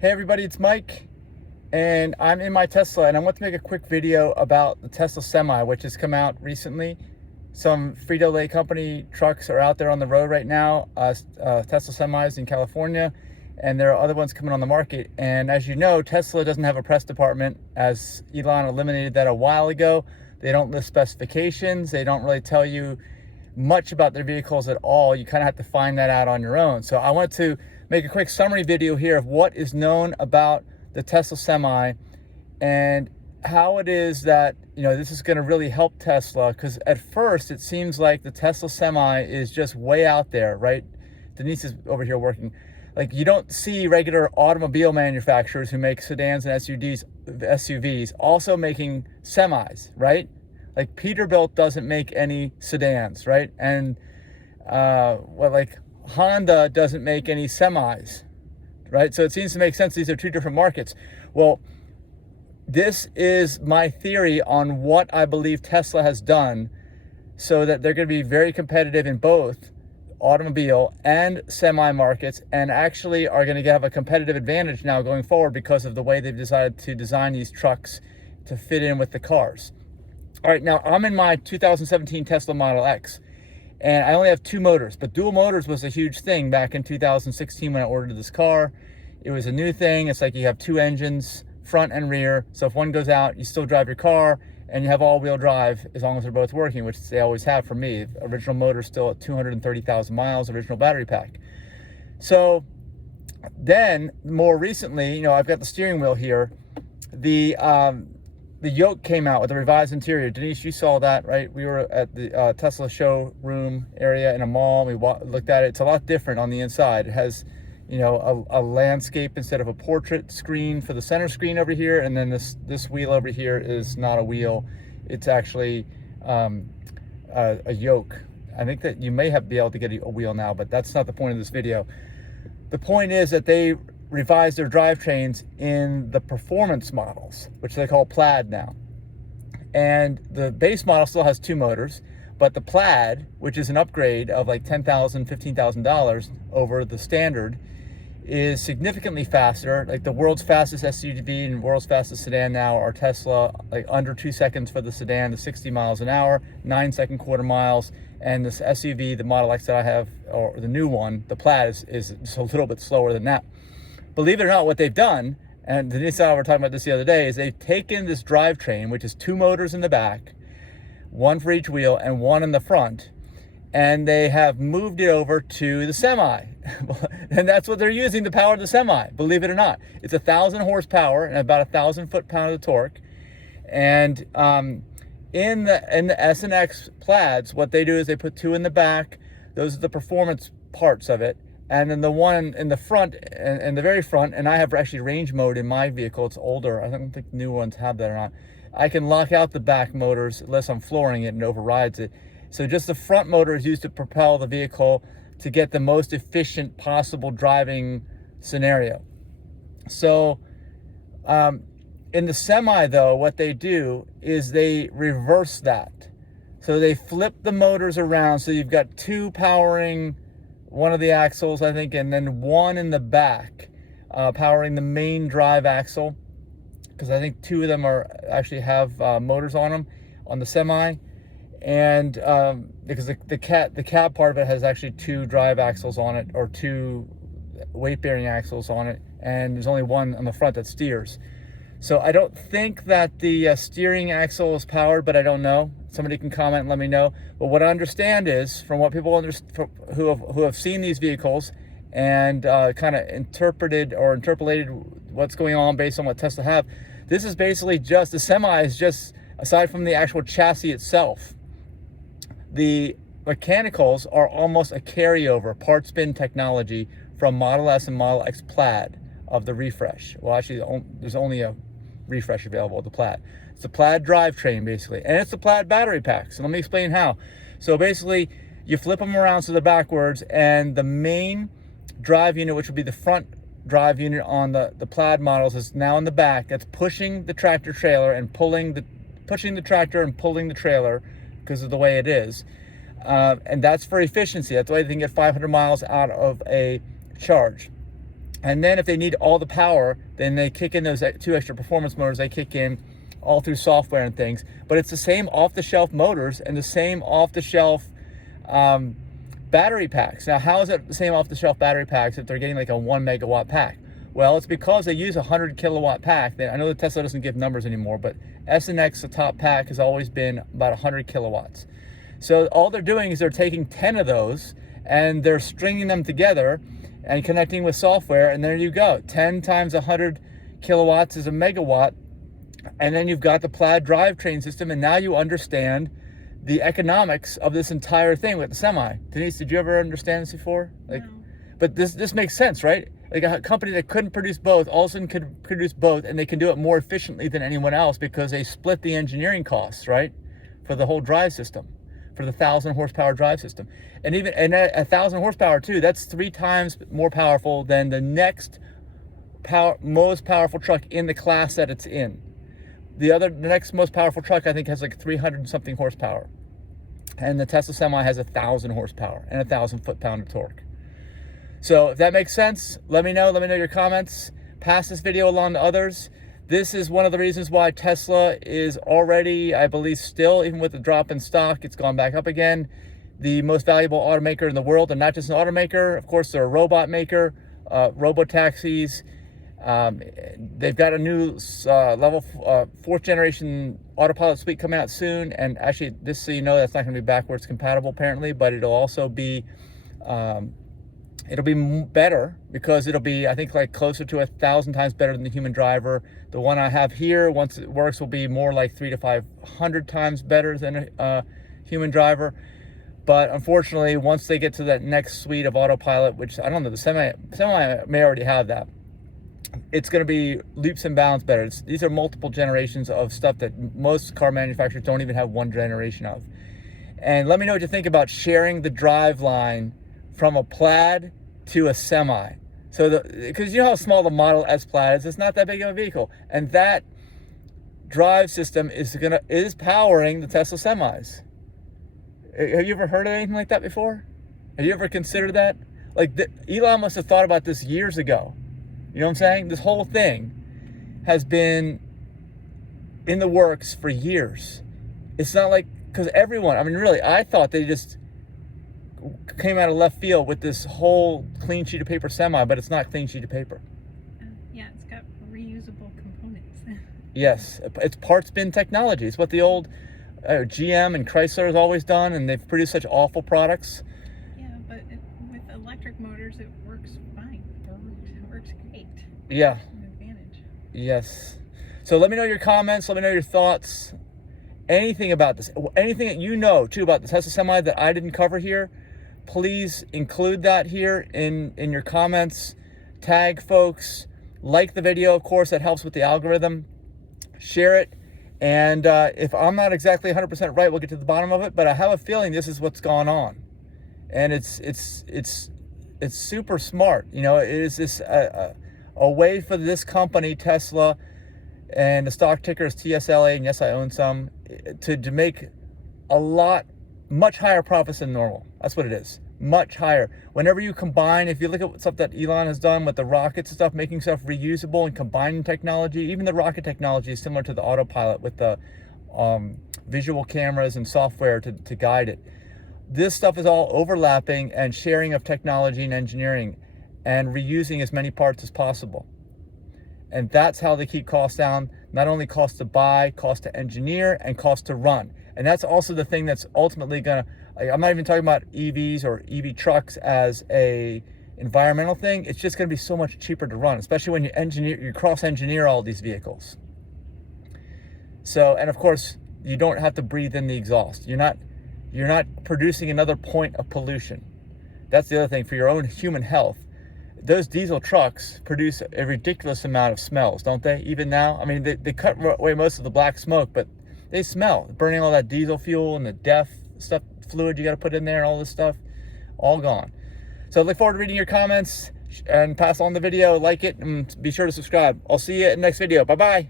Hey everybody, it's Mike, and I'm in my Tesla, and I want to make a quick video about the Tesla Semi, which has come out recently. Some Frito-Lay company trucks are out there on the road right now, Tesla Semis in California, and there are other ones coming on the market. And as you know, Tesla doesn't have a press department, as Elon eliminated that a while ago. They don't list specifications. They don't really tell you much about their vehicles at all. You kind of have to find that out on your own. So I want to make a quick summary video here of what is known about the Tesla Semi and how it is that, this is going to really help Tesla, because at first it seems like the Tesla Semi is just way out there, right? Denise is over here working. Like, you don't see regular automobile manufacturers who make sedans and SUVs also making semis, right? Like Peterbilt doesn't make any sedans, right? And like Honda doesn't make any semis, right? So it seems to make sense. These are two different markets. Well, this is my theory on what I believe Tesla has done so that they're going to be very competitive in both automobile and semi markets, and actually are going to have a competitive advantage now going forward because of the way they've decided to design these trucks to fit in with the cars. All right, now I'm in my 2017 Tesla Model X, and I only have two motors, but dual motors was a huge thing back in 2016 when I ordered this car. It was a new thing. It's like you have two engines, front and rear. So if one goes out, you still drive your car, and you have all-wheel drive as long as they're both working, which they always have for me. Original motor still at 230,000 miles, original battery pack. So then more recently, I've got the steering wheel here. The yoke came out with a revised interior. Denise, you saw that, right? We were at the Tesla showroom area in a mall. We looked at it. It's a lot different on the inside. It has, a landscape instead of a portrait screen for the center screen over here. And then this wheel over here is not a wheel. It's actually a yoke. I think that you may be able to get a wheel now, but that's not the point of this video. The point is that they revised their drivetrains in the performance models, which they call PLAID now. And the base model still has two motors, but the PLAID, which is an upgrade of like $10,000, $15,000 over the standard, is significantly faster. Like the world's fastest SUV and world's fastest sedan now are Tesla, like under 2 seconds for the sedan to 60 miles an hour, 9-second quarter miles. And this SUV, the Model X that I have, or the new one, the PLAID, is just a little bit slower than that. Believe it or not, what they've done, and Denise and I were talking about this the other day, is they've taken this drivetrain, which is two motors in the back, one for each wheel and one in the front, and they have moved it over to the Semi. And that's what they're using to power the Semi, believe it or not. It's 1,000 horsepower and about 1,000 foot-pounds of torque. And in the S and X Plaids, what they do is they put two in the back. Those are the performance parts of it. And then the one in the front, in the very front, and I have actually range mode in my vehicle. It's older. I don't think new ones have that or not. I can lock out the back motors unless I'm flooring it and it overrides it. So just the front motor is used to propel the vehicle to get the most efficient possible driving scenario. So in the Semi, though, what they do is they reverse that. So they flip the motors around. So you've got two powering one of the axles, I think, and then one in the back powering the main drive axle, because I think two of them actually have motors on them on the Semi. And because the cab part of it has actually two drive axles on it, or two weight-bearing axles on it, and there's only one on the front that steers. So I don't think that the steering axle is powered, but I don't know. Somebody can comment and let me know. But what I understand is, from what people who have seen these vehicles and kind of interpreted or interpolated what's going on based on what Tesla have, this is basically just, the Semi is just, aside from the actual chassis itself, the mechanicals are almost a carryover, part spin technology from Model S and Model X Plaid of the refresh. Well, actually, there's only a refresh available of the Plaid. It's a Plaid drivetrain, basically, and it's the Plaid battery pack. So let me explain how. So basically, you flip them around so they're backwards, and the main drive unit, which would be the front drive unit on the Plaid models, is now in the back. That's pushing the tractor trailer and pushing the tractor and pulling the trailer because of the way it is. And that's for efficiency. That's why they can get 500 miles out of a charge. And then if they need all the power, then they kick in those 2 extra performance motors. They kick in all through software and things. But it's the same off-the-shelf motors and the same off-the-shelf battery packs. Now, how is it the same off-the-shelf battery packs if they're getting like a 1 megawatt pack? Well, it's because they use a 100 kilowatt pack. I know the Tesla doesn't give numbers anymore, but S and X, the top pack, has always been about 100 kilowatts. So all they're doing is they're taking 10 of those and they're stringing them together and connecting with software, and there you go. 10 times 100 kilowatts is a megawatt, and then you've got the PLAID drivetrain system, and now you understand the economics of this entire thing with the semi. Denise, did you ever understand this before? No. But this makes sense, right? Like a company that couldn't produce both, all of a sudden could produce both, and they can do it more efficiently than anyone else because they split the engineering costs, right? For the whole drive system, for the 1,000 horsepower drive system. And even at 1,000 horsepower too, that's 3 times more powerful than the next most powerful truck in the class that it's in. The next most powerful truck, I think, has like 300 and something horsepower. And the Tesla Semi has 1,000 horsepower and 1,000 foot-pound of torque. So if that makes sense, let me know your comments. Pass this video along to others. This is one of the reasons why Tesla is already, I believe still, even with the drop in stock, it's gone back up again, the most valuable automaker in the world. And not just an automaker, of course, they're a robot maker, robo-taxis. They've got a new level 4th generation autopilot suite coming out soon. And actually, just so you know, that's not going to be backwards compatible apparently, but it'll also be better because it'll be, I think, like closer to 1,000 times better than the human driver. The one I have here, once it works, will be more like 300 to 500 times better than a human driver. But unfortunately, once they get to that next suite of autopilot, which I don't know, the semi may already have that, it's going to be leaps and bounds better. These are multiple generations of stuff that most car manufacturers don't even have 1 generation of. And let me know what you think about sharing the drive line from a PLAID to a semi. So because you know how small the Model S PLAID is, it's not that big of a vehicle, and that drive system is powering the Tesla semis. Have you ever heard of anything like that before? Have you ever considered that? Like Elon must have thought about this years ago. You know what I'm saying? This whole thing has been in the works for years. It's not like, because everyone, I mean, really, I thought they just came out of left field with this whole clean sheet of paper semi, but it's not clean sheet of paper. Yeah, it's got reusable components. Yes, it's parts bin technology. It's what the old GM and Chrysler has always done, and they've produced such awful products. Yeah, but with electric motors, it works fine. It works great. Yeah. It's an advantage. Yes. So let me know your comments. Let me know your thoughts. Anything about this, anything that you know too about the Tesla Semi that I didn't cover here, please include that here in your comments. Tag folks, like the video, of course, that helps with the algorithm. Share it, and if I'm not exactly 100% right, we'll get to the bottom of it, but I have a feeling this is what's gone on, and it's super smart. You know, it is this a way for this company, Tesla, and the stock ticker is TSLA, and yes, I own some, to make much higher profits than normal. That's what it is, much higher. Whenever you combine, if you look at stuff that Elon has done with the rockets and stuff, making stuff reusable and combining technology, even the rocket technology is similar to the autopilot with the visual cameras and software to guide it. This stuff is all overlapping and sharing of technology and engineering and reusing as many parts as possible. And that's how they keep costs down, not only cost to buy, cost to engineer, and cost to run. And that's also the thing that's ultimately gonna, I'm not even talking about EVs or EV trucks as a environmental thing. It's just gonna be so much cheaper to run, especially when you cross-engineer all these vehicles. So, and of course, you don't have to breathe in the exhaust. You're not producing another point of pollution. That's the other thing, for your own human health. Those diesel trucks produce a ridiculous amount of smells, don't they? Even now, I mean, they cut away most of the black smoke, but they smell. Burning all that diesel fuel and the DEF stuff, fluid you got to put in there and all this stuff, all gone. So I look forward to reading your comments, and pass on the video, like it, and be sure to subscribe. I'll see you in the next video. Bye-bye.